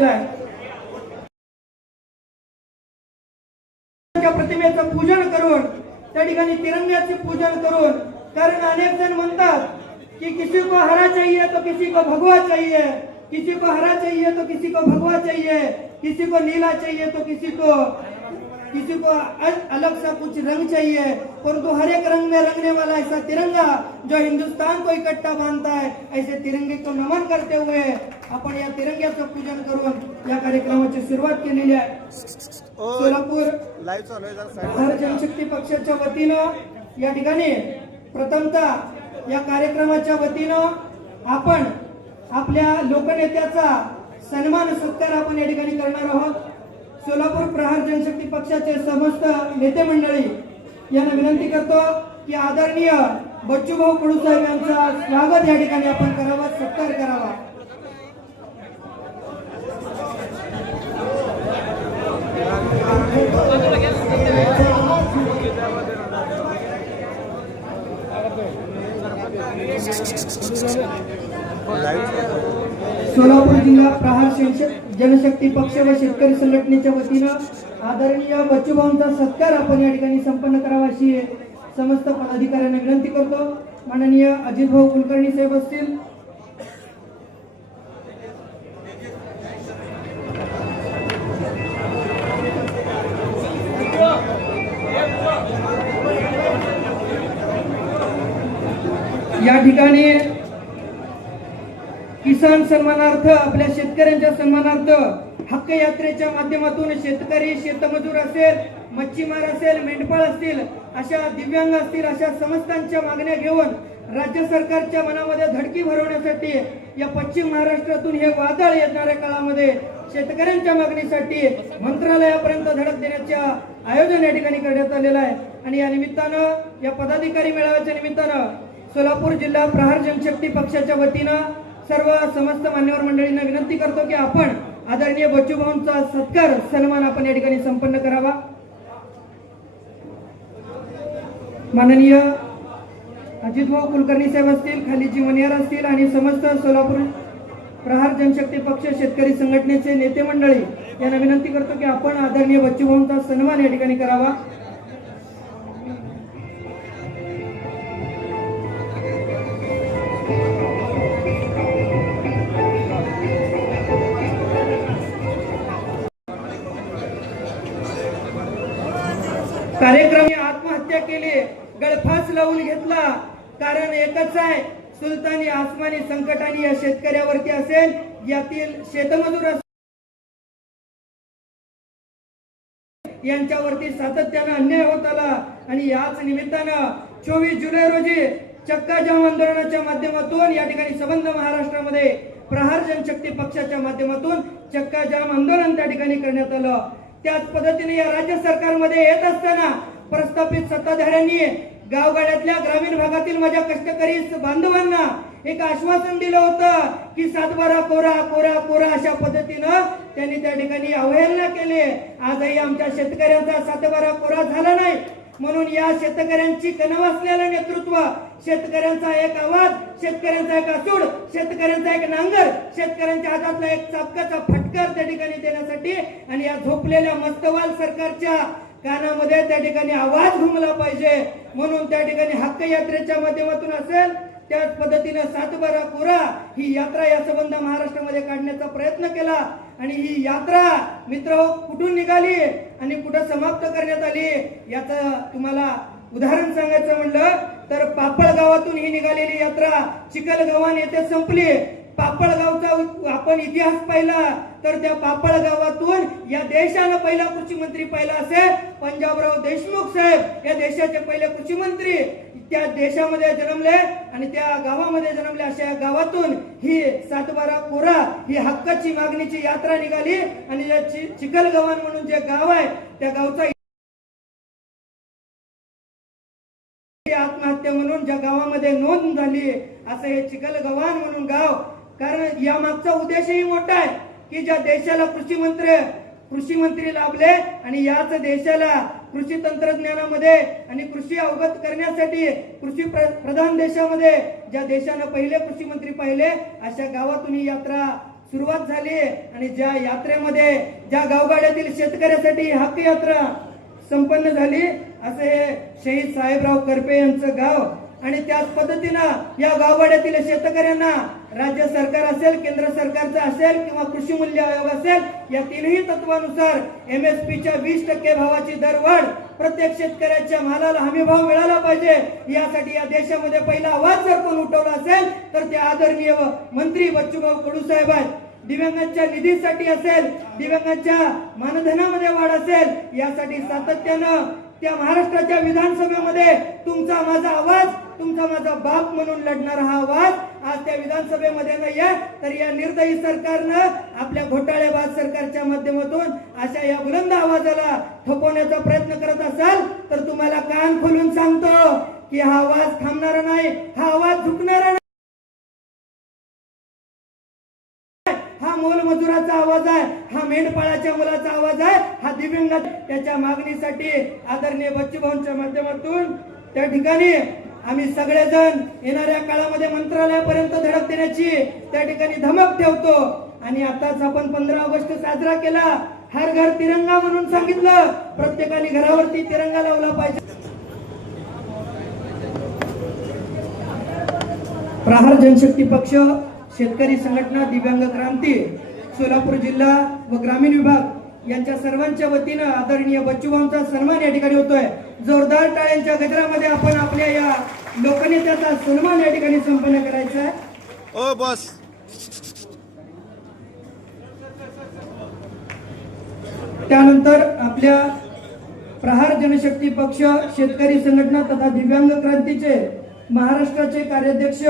आलेला आहे. प्रतिमेचं पूजन करून त्या ठिकाणी तिरंग्याचे पूजन करून कारण अनेक जण म्हणतात कि किसी को हरा चाहिए तो किसी को भगवा चाहिए किसी को हरा चाहिए तो किसी को भगवा चाहिए किसी को नीला चाहिए तो किसी को किसी को अल- अलग सा कुछ रंग चाहिए परंतु हर एक रंग में रंगने वाला ऐसा तिरंगा जो हिंदुस्तान को इकट्ठा बांधता है ऐसे तिरंगे को नमन करते हुए आपण या तिरंग्याचं पूजन करून या कार्यक्रमाची सुरुवात केलेली आहे. सोलापूर भारत जनशक्ती पक्षाच्या वतीनं या ठिकाणी प्रथमतः या कार्यक्रमाच्या वतीनं आपण आपल्या लोकनेत्याचा सन्मान सत्कार आपण या ठिकाणी करणार आहोत. सोलापूर प्रहार जनशक्ती पक्षाचे समस्त नेते मंडळी यांना विनंती करतो की आदरणीय बच्चूभाऊ कडू साहेब यांचा स्वागत या ठिकाणी आपण करावा सत्कार करावा. सोलापूर जिल्हा प्रहार शैक्ष- जनशक्ती पक्ष व शेतकरी संघटनेच्या वतीनं आदरणीय बच्चूभाऊंचा सत्कार आपण या ठिकाणी संपन्न करावा अशी समस्त पदाधिकाऱ्यांना विनंती करतो. माननीय अजितभाऊ कुलकर्णी साहेब असतील. या ठिकाणी किसान सन्मानार्थ आपल्या शेतकऱ्यांच्या सन्मानार्थ हक्क यात्रेच्या माध्यमातून शेतकरी शेतमजूर असेल मच्छीमार असेल मेंढपाळ असतील अशा दिव्यांग असतील अशा समस्तांच्या मागण्या घेऊन राज्य सरकारच्या मनामध्ये धडकी भरवण्यासाठी या पश्चिम महाराष्ट्रातून हे वादळ येणाऱ्या काळामध्ये शेतकऱ्यांच्या मागणीसाठी मंत्रालयापर्यंत धडक देण्याच्या आयोजन या ठिकाणी करण्यात आलेलं आहे. आणि या निमित्तानं या पदाधिकारी मेळाव्याच्या निमित्तानं सोलापूर जिल्हा प्रहार जनशक्ती पक्षाच्या वतीनं सर्व समस्त मान्यवर मंडळींना विनंती करतो की आपण आदरणीय बच्चू भाऊंचा सत्कार सन्मान आपण या ठिकाणी संपन्न करावा. माननीय अजित भाऊ कुलकर्णी साहेब असतील खालीजी मनियार असतील आणि समस्त सोलापूर प्रहार जनशक्ती पक्ष शेतकरी संघटनेचे नेते मंडळी यांना विनंती करतो की आपण आदरणीय बच्चू भाऊंचा सन्मान या ठिकाणी करावा. कार्यक्रमी आत्महत्या केली. गळफास लावून घेतला. कारण एकच आहे सुलतानी आसमानी संकटाने या शेतकऱ्यावरती असेल यातील शेतमजूर असेल यांच्यावरती सातत्यानं अन्याय होत आला. आणि याच निमित्तानं चोवीस जुलै रोजी चक्का जाम आंदोलनाच्या माध्यमातून या ठिकाणी संबंध महाराष्ट्रामध्ये प्रहार जनशक्ती पक्षाच्या माध्यमातून चक्का जाम आंदोलन त्या ठिकाणी करण्यात आलं. त्याच पद्धतीने या राज्य सरकारमध्ये येत असताना प्रस्थापित सत्ताधाऱ्यांनी गावगाड्यातल्या ग्रामीण भागातील माझ्या कष्टकरी बांधवांना एक आश्वासन दिलं होतं की सातबारा कोरा कोरा कोरा अशा पद्धतीनं त्यांनी त्या ठिकाणी अवहेलना केली. आजही आमच्या शेतकऱ्यांचा सातबारा कोरा झाला नाही. म्हणून या शेतकऱ्यांची कणव असलेलं नेतृत्व शेतकऱ्यांचा एक आवाज शेतकऱ्यांचा एक असूड शेतकऱ्यांचा एक नांगर शेतकऱ्यांच्या हातातला एक चापकाचा फटकार त्या ठिकाणी देण्यासाठी आणि या झोपलेल्या मस्तवाल सरकारच्या कानामध्ये त्या ठिकाणी आवाज घुमला पाहिजे. म्हणून त्या ठिकाणी हक्क यात्रेच्या माध्यमातून असेल त्याच पद्धतीनं सातबारा कोरा ही यात्रा या संबंध महाराष्ट्रामध्ये काढण्याचा प्रयत्न केला. आणि ही यात्रा मित्र कुठून निघाली आणि कुठं समाप्त करण्यात आली याचं तुम्हाला उदाहरण सांगायचं म्हणलं तर पापळ गावातून ही निघालेली यात्रा चिखलगावान येथे संपली. पापळगावचा आपण इतिहास पाहिला तर त्या पापळ गावातून या देशानं पहिला कृषी मंत्री पाहिला असेल पंजाबराव देशमुख साहेब या देशाचे पहिले कृषी मंत्री. त्या देशामध्ये जन्मले आणि त्या गावामध्ये जन्मले अशा या गावातून ही सातबारा कोरा ही हक्काची मागणीची यात्रा निघाली आणि या चिखलगव्हाण म्हणून जे गाव आहे त्या गावचा ही आत्महत्या म्हणून ज्या गावामध्ये नोंद झाली असं हे चिखलगव्हाण म्हणून गाव. कारण या मागचा उद्देशही मोठा आहे की ज्या देशाला कृषी मंत्री कृषी मंत्री लाभले आणि याच देशाला कृषी तंत्रज्ञानामध्ये आणि कृषी अवगत करण्यासाठी कृषी प्र- प्रधान देशामध्ये ज्या देशानं पहिले कृषी मंत्री पाहिले अशा गावातून ही यात्रा सुरुवात झाली. आणि ज्या यात्रेमध्ये ज्या गावगाड्यातील शेतकऱ्यासाठी हक्क यात्रा संपन्न झाली असं हे शहीद साहेबराव करपे यांचं गाव आणि त्याच पद्धतीनं या गाववाड्यातील शेतकऱ्यांना राज्य सरकार असेल केंद्र सरकारचं असेल किंवा कृषी मूल्य आयोग असेल या तीनही तत्वानुसार एम एस पीच्या वीस टक्के भावाची दरवाढ प्रत्येक शेतकऱ्याच्या मालाला हमी भाव मिळाला पाहिजे. यासाठी या देशामध्ये पहिला आवाज जर कोण उठवला असेल तर ते आदरणीय मंत्री बच्चूभाऊ कडू साहेब आहेत. दिव्यांगांच्या निधीसाठी असेल दिव्यांगांच्या मानधनामध्ये वाढ असेल यासाठी सातत्यानं त्या महाराष्ट्राच्या विधानसभेमध्ये तुमचा माझा आवाज तुमचा माझा बाप म्हणून लढणारा हा आवाज आज त्या विधानसभेमध्ये नाहीये. तर या निर्दयी सरकारनं आपल्या घोटाळेबाज सरकारच्या माध्यमातून अशा या बुलंद आवाजाला थोपवण्याचा प्रयत्न करत असाल तर तुम्हाला कान खोलून सांगतो की हा आवाज थांबणारा नाही हा आवाज झुकणारा नाही. मोलमजुराचा आवाज आहे हा मेंढपाळाच्या मुलाचा आवाज आहे हा दिव्यांग त्याच्या मागणीसाठी आदरणीय बच्चूभाऊंच्या माध्यमातून त्या ठिकाणी आम्ही सगळेजण येणाऱ्या काळामध्ये मंत्रालयापर्यंत धडक देण्याची त्या ठिकाणी धमक ठेवतो. आणि आताच आपण पंधरा ऑगस्ट साजरा केला हर घर तिरंगा म्हणून सांगितलं प्रत्येकाने घरावरती तिरंगा लावला पाहिजे. प्रहार जनशक्ती पक्ष शेतकरी संघटना दिव्यांग क्रांती सोलापूर जिल्हा व ग्रामीण विभाग यांच्या सर्वांच्या वतीनं आदरणीय बच्चूभाऊंचा सन्मान या ठिकाणी होतोय. जोरदार टाळ्यांच्या गजरामध्ये आपण आपल्या या लोकनेत्याचा सन्मान या ठिकाणी संपन्न करायचा आहे. ओ बस. त्यानंतर आपल्या प्रहार जनशक्ती पक्ष शेतकरी संघटना तथा दिव्यांग क्रांतीचे महाराष्ट्राचे कार्याध्यक्ष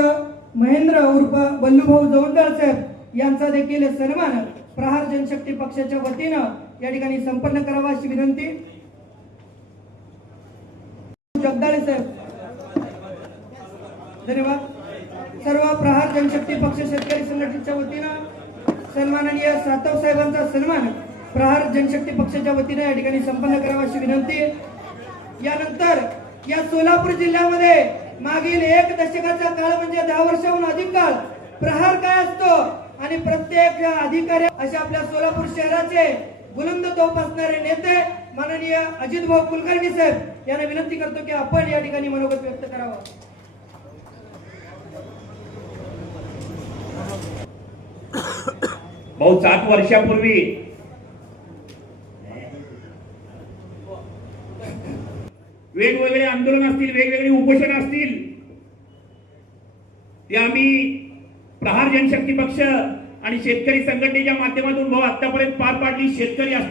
महेंद्र उर्फ बल्लूभाऊ जवळदार साहेब यांचा देखील सन्मान प्रहार जनशक्ती पक्षाच्या वतीनं या ठिकाणी संपन्न करावा अशी विनंती. जगदाळे साहेब. धन्यवाद. सर्व प्रहार जनशक्ती पक्ष शेतकरी संघटनेच्या वतीनं सन्माननीय सातव साहेबांचा सन्मान प्रहार जनशक्ती पक्षाच्या वतीनं या ठिकाणी संपन्न करावा अशी विनंती. यानंतर या सोलापूर जिल्ह्यामध्ये मागील एक दशकाचा काळ म्हणजे दहा वर्षाहून अधिक काळ. प्रहार काय असतो? आणि प्रत्येक अधिकारी अशा आपल्या सोलापूर शहराचे बुलंद तोप असणारे नेते माननीय अजित भाऊ कुलकर्णी साहेब यांना विनंती करतो की आपण या ठिकाणी मनोगत व्यक्त करावं. भाऊ सात वर्षापूर्वी वेगवेगळे आंदोलन असतील वेगवेगळे उपोषण असतील. ते आम्ही प्रहार जनशक्ती पक्ष आणि शेतकरी संघटनेच्या माध्यमातून भाऊ आतापर्यंत पार पाडली. शेतकरी असतील